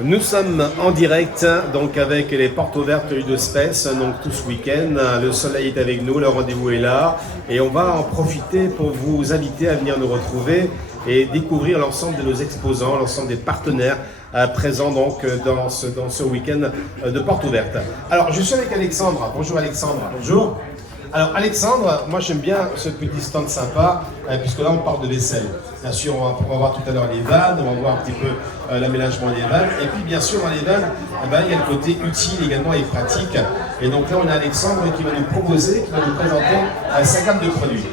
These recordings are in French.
Nous sommes en direct donc avec les portes ouvertes Ludospace donc tout ce week-end. Le soleil est avec nous, le rendez-vous est là et on va en profiter pour vous inviter à venir nous retrouver et découvrir l'ensemble de nos exposants, l'ensemble des partenaires présents donc dans ce week-end de portes ouvertes. Alors je suis avec Alexandre. Bonjour Alexandre. Bonjour. Alors Alexandre, moi j'aime bien ce petit stand sympa, puisque là on parle de vaisselle. Bien sûr, on va voir tout à l'heure les vannes, on va voir un petit peu l'aménagement des vannes. Et puis bien sûr dans les vannes, il y a le côté utile également et pratique. Et donc là on a Alexandre qui va nous proposer, qui va nous présenter sa gamme de produits.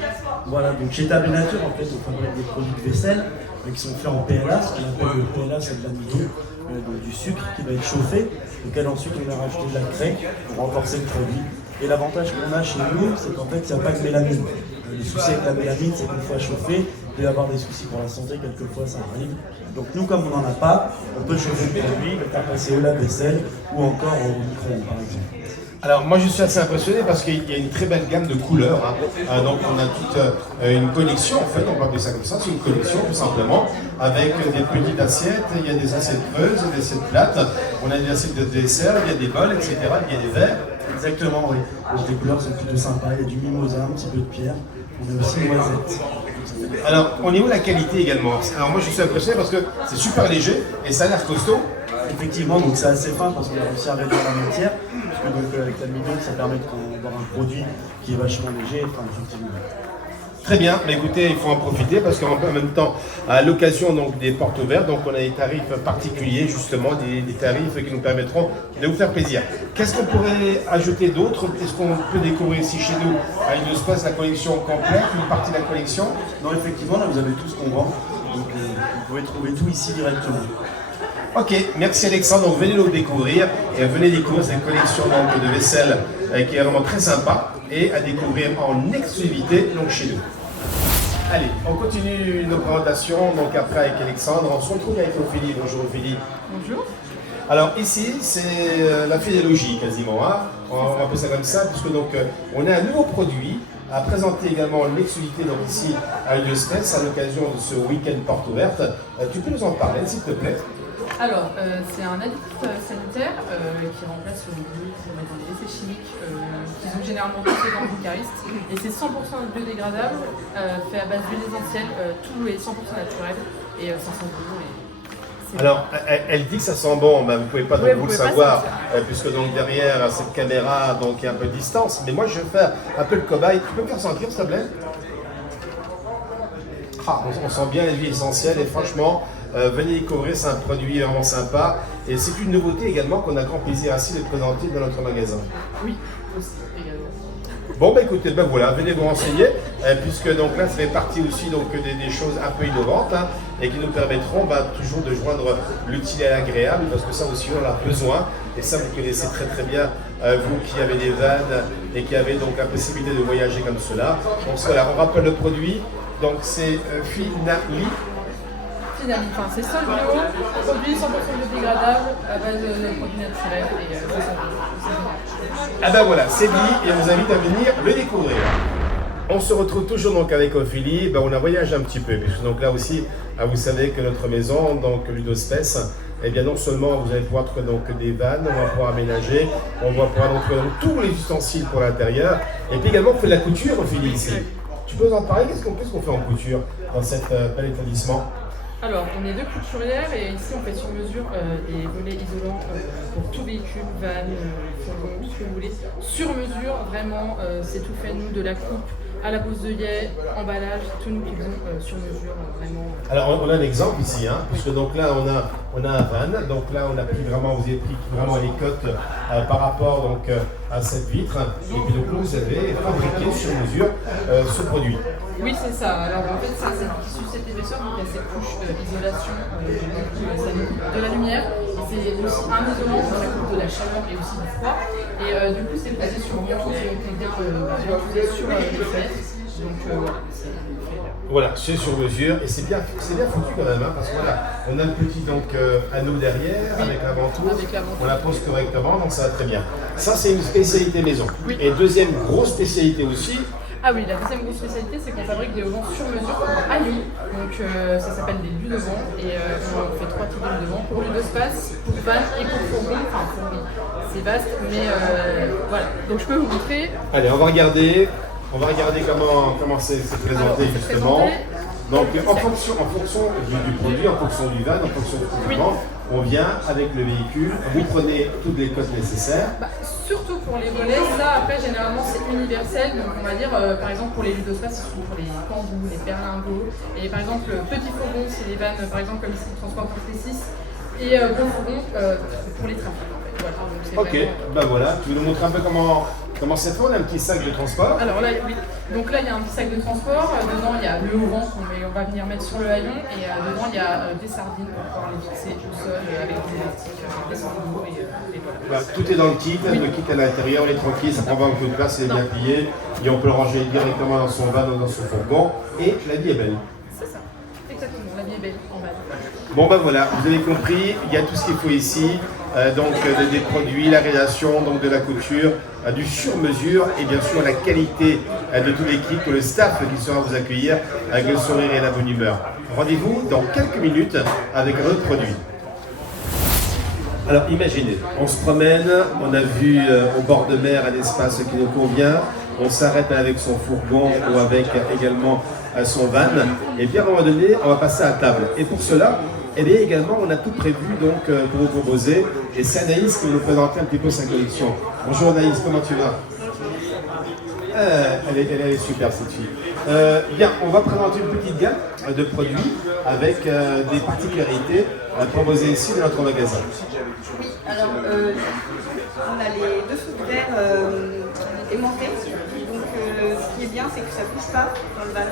Voilà, donc chez Table Nature, en fait, on fabrique des produits de vaisselle qui sont faits en PLA. Ce qu'on appelle le PLA, c'est de l'amidon, du sucre qui va être chauffé. Donc ensuite, on a rajouté de la craie pour renforcer le produit. Et l'avantage qu'on a chez nous, c'est qu'en fait, il n'y a pas de mélamine. Le souci avec la mélamine, c'est qu'une fois chauffé, il peut y avoir des soucis pour la santé, quelquefois ça arrive. Donc nous, comme on n'en a pas, on peut chauffer le produit, le faire passer au lave-vaisselle ou encore au micro-ondes, par exemple. Alors moi je suis assez impressionné parce qu'il y a une très belle gamme de couleurs. Donc on a toute une collection en fait, on va appeler ça comme ça, c'est une collection tout simplement, avec des petites assiettes, il y a des assiettes creuses, des assiettes plates, on a des assiettes de dessert, il y a des bols, etc., il y a des verres. Exactement, oui. Donc les couleurs sont plutôt sympas, il y a du mimosa, un petit peu de pierre, on a aussi noisette. Alors au niveau de la qualité également, alors moi je suis impressionné parce que c'est super léger et ça a l'air costaud. Effectivement, donc c'est assez fin parce qu'on a réussi à réduire la matière, puisque donc avec l'amidon ça permet d'avoir un produit qui est vachement léger, enfin effectivement. Très bien, mais écoutez, il faut en profiter parce qu'en même temps, à l'occasion donc des portes ouvertes, donc on a des tarifs particuliers, justement, des tarifs qui nous permettront de vous faire plaisir. Qu'est-ce qu'on pourrait ajouter d'autre? Est-ce qu'on peut découvrir ici chez nous à Ludospace la collection complète, une partie de la collection? Non, effectivement, là vous avez tout ce qu'on vend, donc vous pouvez trouver tout ici directement. Ok, merci Alexandre, donc venez nous découvrir et venez découvrir cette collection donc, de vaisselle qui est vraiment très sympa et à découvrir en exclusivité donc, chez nous. Allez, on continue nos présentations, donc après avec Alexandre, on se retrouve avec Ophélie. Bonjour Ophélie. Bonjour. Alors ici, c'est la fédélogie quasiment, on va appeler ça comme ça, puisque donc on a un nouveau produit à présenter également l'exclusivité donc ici à Ludospace à l'occasion de ce week-end porte ouverte. Tu peux nous en parler s'il te plaît? Alors, c'est un additif sanitaire qui remplace le bleu pour mettre dans les essais chimiques qui sont généralement faits dans le Bucarest. Et c'est 100% biodégradable, fait à base d'huile essentielle, tout est 100% naturel et ça sent bon. Alors, elle dit que ça sent bon, ben, vous ne pouvez pas donc vous le savoir, puisque donc derrière cette caméra, donc il y a un peu de distance. Mais moi, je vais faire un peu le cobaye. Tu peux me faire sentir, s'il te plaît? On sent bien les huiles essentielles et franchement, venez découvrir, c'est un produit vraiment sympa. Et c'est une nouveauté également qu'on a grand plaisir ainsi de présenter dans notre magasin. Oui, aussi, également. Bon, bah écoutez, ben voilà, venez vous renseigner, puisque donc là, ça fait partie aussi donc, des choses un peu innovantes et qui nous permettront toujours de joindre l'utile à l'agréable, parce que ça aussi, on en a besoin. Et ça, vous connaissez très très bien, vous qui avez des vannes et qui avez donc la possibilité de voyager comme cela. Donc voilà, on rappelle le produit. Donc c'est Finali. Finali, enfin c'est sol bio, produit 100% biodégradable à base de produits naturels et ça sent bon. Ah ben voilà, c'est dit et on vous invite à venir le découvrir. On se retrouve toujours donc avec Ophélie, on a voyagé un petit peu, puisque donc là aussi, vous savez que notre maison, donc Ludospace, eh bien non seulement vous allez pouvoir trouver donc des vannes, on va pouvoir aménager, on va pouvoir donc trouver tous les ustensiles pour l'intérieur, et puis également on fait de la couture Ophélie ici. Tu peux nous en parler? Qu'est-ce qu'on fait en couture dans cet bel établissement? Alors, on est deux couturières et ici on fait sur mesure des volets isolants pour tout véhicule, van, fourgon, tout ce que vous voulez. Sur mesure, vraiment, c'est tout fait nous, de la coupe à la pose d'œillet, emballage, tout nous qui faisons sur mesure, vraiment. Alors on a un exemple ici, puisque donc là on a un van, donc là on a pris vraiment, vous avez pris vraiment les cotes par rapport donc à cette vitre, et puis donc vous avez fabriqué sur mesure ce produit. Oui c'est ça, alors en fait ça c'est issu de cette épaisseur, donc il y a cette couche isolation de la lumière, et c'est aussi un isolant pour la coupe de la chaleur et aussi du froid, et du coup c'est basé sur bien tout, donc on vient sur les fenêtres. Donc voilà, c'est sur mesure et c'est bien foutu quand même, parce que voilà, on a le petit donc anneau derrière avec la ventouse, on la pose correctement, donc ça va très bien. Ça c'est une spécialité maison. Oui. Et deuxième grosse spécialité aussi, Ah oui, la deuxième grosse spécialité, c'est qu'on fabrique des auvents sur mesure à Lyon. Donc ça s'appelle des lues de vent et on fait 3 types de vent pour l'hydrospace, pour van et pour fourgon. Enfin fourgon, c'est vaste, mais voilà. Donc je peux vous montrer. Allez, on va regarder comment c'est présenté justement. Donc en fonction du produit, en fonction du van, en fonction du équipement, on vient avec le véhicule, vous prenez toutes les cotes nécessaires. Surtout pour les volets, ça après généralement c'est universel, donc on va dire par exemple pour les ludospaces, c'est pour les cambous, les berlingots, et par exemple petit fourgon c'est les vannes par exemple comme ici le transport pour les 6 et gros fourgon pour les trafics en fait. Voilà, donc c'est ok, vraiment... ben voilà, tu veux nous montrer un peu comment c'est fait, on a un petit sac de transport. Alors là, oui. Donc là, il y a un petit sac de transport. Dedans, il y a le haut-vent qu'on va venir mettre sur le haillon. Et dedans, il y a des sardines pour pouvoir les fixer au sol avec des élastiques, des sanglots et voilà. Voilà, tout est dans le kit, le kit à l'intérieur, on est tranquille, ça prend pas beaucoup de place, c'est bien plié. Et on peut le ranger directement dans son van ou dans son fourgon. Et la vie est belle. C'est ça, exactement, la vie est belle en van. Bon ben voilà, vous avez compris, il y a tout ce qu'il faut ici. Donc des produits, la réalisation, donc de la couture, du sur-mesure et bien sûr la qualité de toute l'équipe, le staff qui sera vous accueillir avec le sourire et la bonne humeur. Rendez-vous dans quelques minutes avec un autre produit. Alors imaginez, on se promène, on a vu au bord de mer un espace qui nous convient, on s'arrête avec son fourgon ou avec également son van, et bien à un moment donné, on va passer à table. Et pour cela, eh bien également, on a tout prévu donc pour vous proposer, et c'est Anaïs qui va nous présenter un petit peu sa collection. Bonjour Anaïs, comment tu vas? Elle est super cette fille. Bien, on va présenter une petite gamme de produits avec des particularités proposées ici dans notre magasin. Oui, alors on a les deux sous-verres aimantés. Donc ce qui est bien, c'est que ça ne bouge pas dans le van.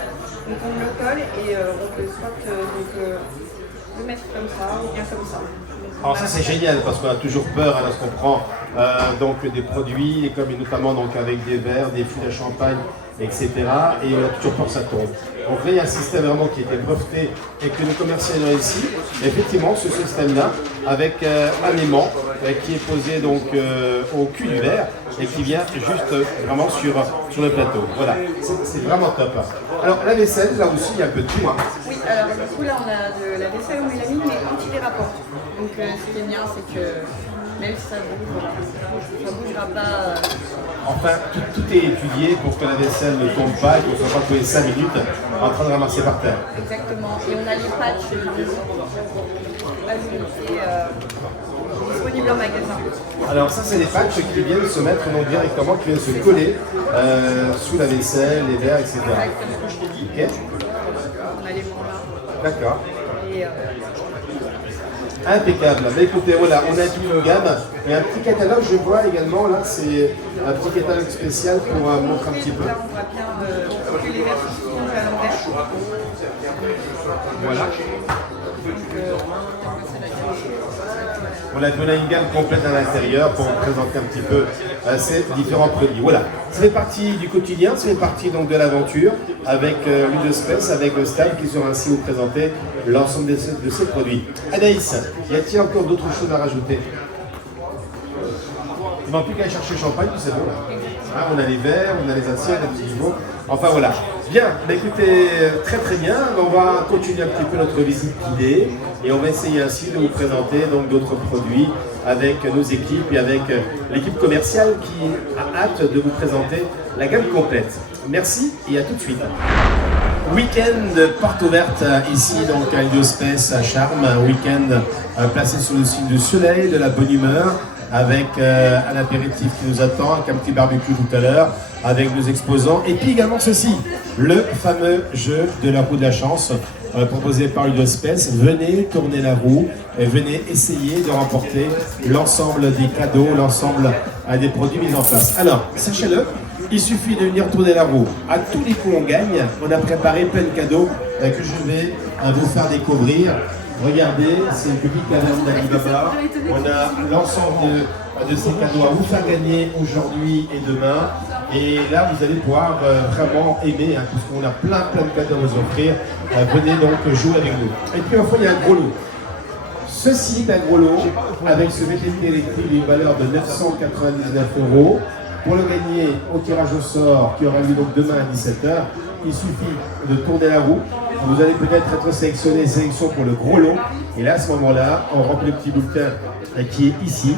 Donc on le colle et on peut soit le mettre comme ça ou bien comme ça. Alors ça c'est génial parce qu'on a toujours peur lorsqu'on prend donc des produits, comme notamment donc avec des verres, des fûts à champagne, etc. Et on a toujours peur que ça tombe. Donc là il y a un système vraiment qui a été breveté et que nous commercialisons ici. Et effectivement ce système-là avec un aimant qui est posé donc au cul du verre et qui vient juste vraiment sur le plateau. Voilà, c'est vraiment top. Alors la vaisselle, là aussi il y a un peu de tout. Hein. Oui, alors du coup là on a de la vaisselle au mélamine mais antidérapante. Donc ce qui est bien c'est que même si ça bouge, ça ne bougera pas. Enfin, tout est étudié pour que la vaisselle ne tombe pas et qu'on ne soit pas tous les 5 minutes en train de ramasser par terre. Exactement. Et on a les patchs disponibles en magasin. Alors ça, c'est des patchs qui viennent se mettre donc, directement, qui viennent se coller sous la vaisselle, les verres, etc. Exactement. Ok. On a les là. D'accord. Et impeccable. Mais écoutez, voilà, on a toute une gamme. Et un petit catalogue, je vois également, là, c'est un petit catalogue spécial pour montrer un petit peu. là on voit bien que les versions sont à l'envers. Voilà. On a donné une gamme complète à l'intérieur pour vous présenter un petit peu ces différents produits. Voilà, ça fait partie du quotidien, ça fait partie donc de l'aventure avec l'Udospace, avec le staff qui sera ainsi vous présenter l'ensemble de ces produits. Anaïs, y a-t-il encore d'autres choses à rajouter? Il ne manque plus qu'à aller chercher le champagne, tout c'est bon là. Hein, on a les verres, on a les assiettes, les petits niveaux. Enfin voilà. Bien, bah, écoutez, très très bien. On va continuer un petit peu notre visite guidée et on va essayer ainsi de vous présenter donc d'autres produits avec nos équipes et avec l'équipe commerciale qui a hâte de vous présenter la gamme complète. Merci et à tout de suite. Week-end porte ouverte ici donc à Udospace à Charmes, un week-end placé sous le signe du soleil, de la bonne humeur, avec un apéritif qui nous attend, avec un petit barbecue tout à l'heure, avec nos exposants, et puis également ceci, le fameux jeu de la roue de la chance, proposé par Udospace. Venez tourner la roue et venez essayer de remporter l'ensemble des cadeaux, l'ensemble des produits mis en place. Alors, sachez-le, il suffit de venir tourner la roue. À tous les coups on gagne. On a préparé plein de cadeaux que je vais vous faire découvrir. Regardez, c'est le public d'Alibaba. On a l'ensemble de ces cadeaux à vous faire gagner aujourd'hui et demain. Et là, vous allez pouvoir vraiment aimer, hein, puisqu'on a plein de cadeaux à vous offrir. Venez donc jouer avec nous. Et puis enfin, il y a un gros lot. Ceci est un gros lot avec ce VTT électrique d'une valeur de 999 €. Pour le gagner au tirage au sort qui aura lieu donc demain à 17h, il suffit de tourner la roue. Vous allez peut-être être sélection pour le gros lot. Et là, à ce moment-là, on remplit le petit bulletin qui est ici.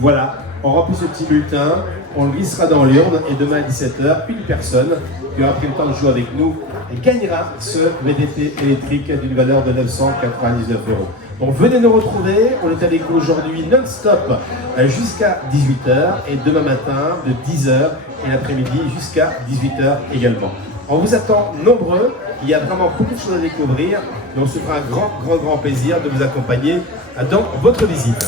Voilà, on remplit ce petit bulletin, on le glissera dans l'urne et demain à 17h, une personne qui aura pris le temps de jouer avec nous gagnera ce VDT électrique d'une valeur de 999 €. Donc venez nous retrouver, on est avec vous aujourd'hui non-stop jusqu'à 18h et demain matin de 10h et l'après-midi jusqu'à 18h également. On vous attend nombreux, il y a vraiment beaucoup de choses à découvrir et on se fera un grand plaisir de vous accompagner dans votre visite.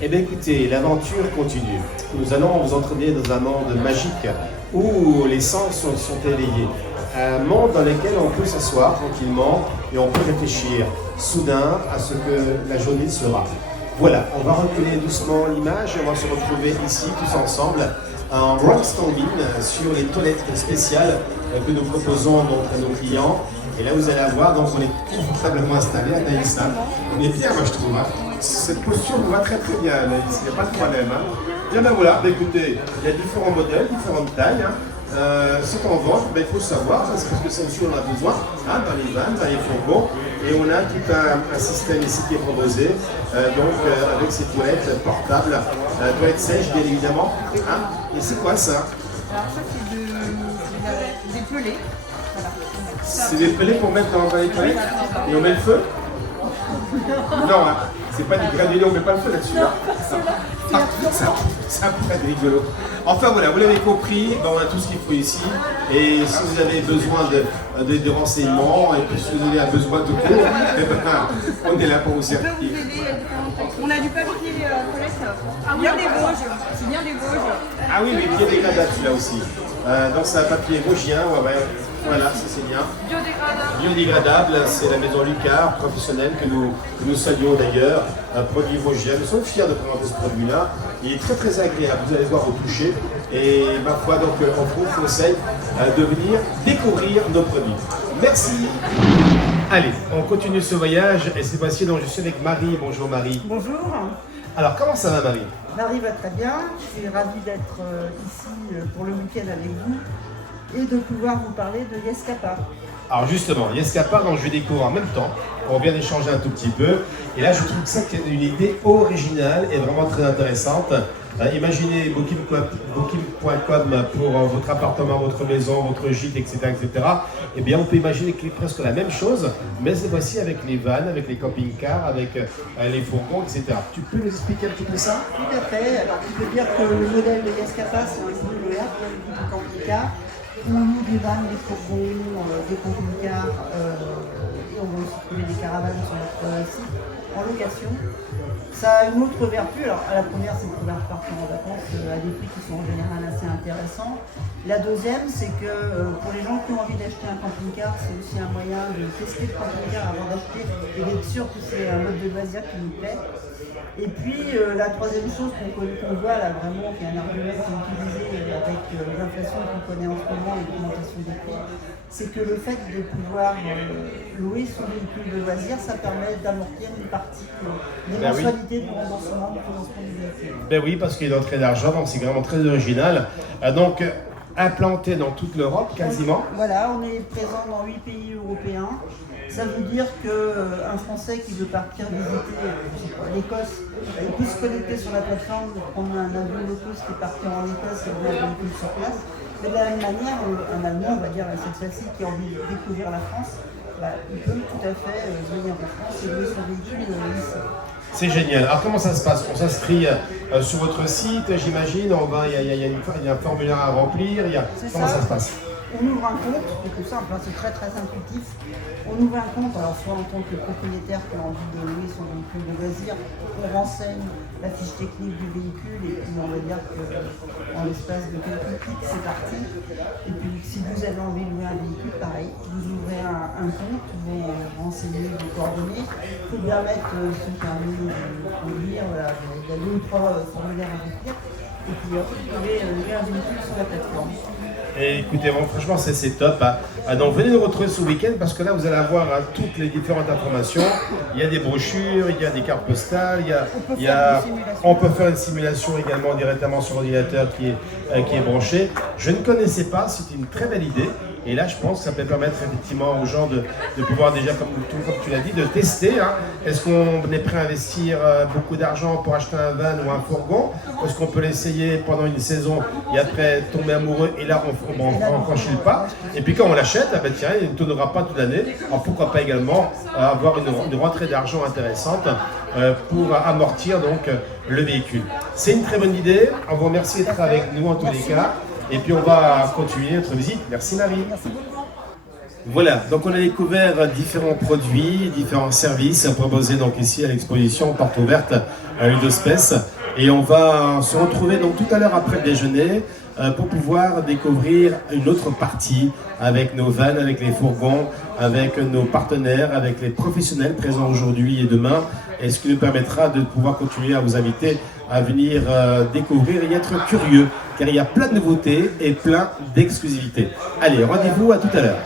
Eh bien écoutez, l'aventure continue. Nous allons vous entraîner dans un monde magique où les sens sont éveillés. Un monde dans lequel on peut s'asseoir tranquillement et on peut réfléchir soudain à ce que la journée sera. Voilà, on va reculer doucement l'image et on va se retrouver ici tous ensemble en rockstanding sur les toilettes spéciales que nous proposons donc à nos clients. Et là vous allez voir, donc on est confortablement installé à Naïssa. On est bien, moi je trouve. Hein. Cette posture nous va très bien, Naïssa, il n'y a pas de problème. Hein. Bien ben voilà, écoutez, il y a différents modèles, différentes tailles. Hein. C'est en vente, il faut savoir, parce que c'est aussi on a besoin, hein, dans les vannes, dans les fourgons, et on a tout un système ici qui est proposé, avec ces toilettes portables, toilettes sèches bien évidemment. Hein. Et c'est quoi ça? Alors ça c'est des pelés. Voilà. C'est des pelés pour mettre dans les toilettes et on met le feu? Non, hein. C'est pas du granulé, on met pas le feu là-dessus. C'est un peu rigolo. Enfin voilà, vous l'avez compris, on a tout ce qu'il faut ici. Et si vous avez besoin de renseignements, et puis si vous avez besoin de cours, on est là pour vous servir. On a du papier toilette, bien des Vosges, c'est bien des Vosges. Ah oui, mais bien dégradable celui-là aussi. Donc c'est un papier vosgien, ouais. Voilà, ça c'est bien. Biodégradable, c'est la maison Lucas, professionnelle, que nous saluons d'ailleurs. Un produit vosgien. Nous sommes fiers de présenter ce produit-là. Il est très agréable, vous allez voir au toucher. Et ma foi, donc on vous conseille de venir découvrir nos produits. Merci. Allez, on continue ce voyage et cette fois-ci, donc je suis avec Marie. Bonjour Marie. Bonjour. Alors comment ça va Marie? Marie va très bien. Je suis ravie d'être ici pour le week-end avec vous et de pouvoir vous parler de Yescapa. Alors justement, Yescapa, donc je vais découvrir en même temps. On vient d'échanger un tout petit peu. Et là, je trouve que ça c'est une idée originale et vraiment très intéressante. Imaginez Booking.com pour votre appartement, votre maison, votre gîte, etc., etc. Eh bien, on peut imaginer presque la même chose, mais cette fois-ci avec les vannes, avec les camping-cars, avec les fourgons, etc. Tu peux nous expliquer un petit peu ça? Tout à fait. Alors, tu peux dire que le modèle de Yescapa, c'est un peu le Airbnb camping-car. On loue des vannes, des fourgons, des camping-cars, et on va aussi trouver des caravanes sur notre site en location. Ça a une autre vertu. Alors, la première, c'est de pouvoir partir en vacances à des prix qui sont en général assez intéressants. La deuxième, c'est que pour les gens qui ont envie d'acheter un camping-car, c'est aussi un moyen de tester le camping-car avant d'acheter et d'être sûr que c'est un mode de loisir qui nous plaît. Et puis la troisième chose qu'on voit là vraiment, qui est un argument qui est utilisé avec l'inflation qu'on connaît en ce moment et l'augmentation des prix, c'est que le fait de pouvoir louer son véhicule de loisir, ça permet d'amortir une partie des mensualités du remboursement du financement du véhicule. Ben oui, parce qu'il y a une entrée d'argent, donc c'est vraiment très original. Donc implanté dans toute l'Europe quasiment. Voilà, on est présent dans 8 pays européens. Ça veut dire qu'un Français qui veut partir visiter l'Écosse, il peut se connecter sur la plateforme, prendre un avion low cost qui est parti en Écosse et louer un véhicule sur place. Mais de la même manière, un Allemand, on va dire cette fois-ci, qui a envie de découvrir la France, il peut tout à fait venir en France et louer son véhicule ici. C'est génial. Alors comment ça se passe? On s'inscrit sur votre site, j'imagine. Il y a un formulaire à remplir. Comment ça se passe? On ouvre un compte, c'est tout simple, c'est très intuitif. On ouvre un compte, alors soit en tant que propriétaire qui a envie de louer son véhicule de loisir, on renseigne la fiche technique du véhicule et puis on va dire qu'en l'espace de quelques clics, c'est parti. Et puis si vous avez envie de louer un véhicule, pareil, vous ouvrez un compte, vous renseignez vos coordonnées. Il faut bien mettre ce qui a envie de conduire, il y a 2 ou 3 formulaires à remplir. Et puis après, vous pouvez louer un véhicule sur la plateforme. Et écoutez, bon, franchement, c'est top. Donc, venez nous retrouver ce week-end parce que là, vous allez avoir toutes les différentes informations. Il y a des brochures, il y a des cartes postales, on peut faire une simulation également directement sur l'ordinateur qui est branché. Je ne connaissais pas, c'est une très belle idée. Et là, je pense que ça peut permettre effectivement aux gens de pouvoir déjà, comme tu l'as dit, de tester. Hein. Est-ce qu'on est prêt à investir beaucoup d'argent pour acheter un van ou un fourgon? Est-ce qu'on peut l'essayer pendant une saison et après tomber amoureux et là, on franchit le pas? Et puis quand on l'achète, tiens, il ne tournera pas toute l'année. Alors pourquoi pas également avoir une rentrée d'argent intéressante pour amortir donc le véhicule. C'est une très bonne idée. On vous remercie d'être avec nous en tous les cas. Et puis on va continuer notre visite. Merci Marie. Voilà, donc on a découvert différents produits, différents services proposés donc ici à l'exposition Porte Ouverte à Ludospace. Et on va se retrouver donc tout à l'heure après le déjeuner pour pouvoir découvrir une autre partie avec nos vannes, avec les fourgons, avec nos partenaires, avec les professionnels présents aujourd'hui et demain. Et ce qui nous permettra de pouvoir continuer à vous inviter à venir découvrir et être curieux, car il y a plein de nouveautés et plein d'exclusivités. Allez, rendez-vous à tout à l'heure.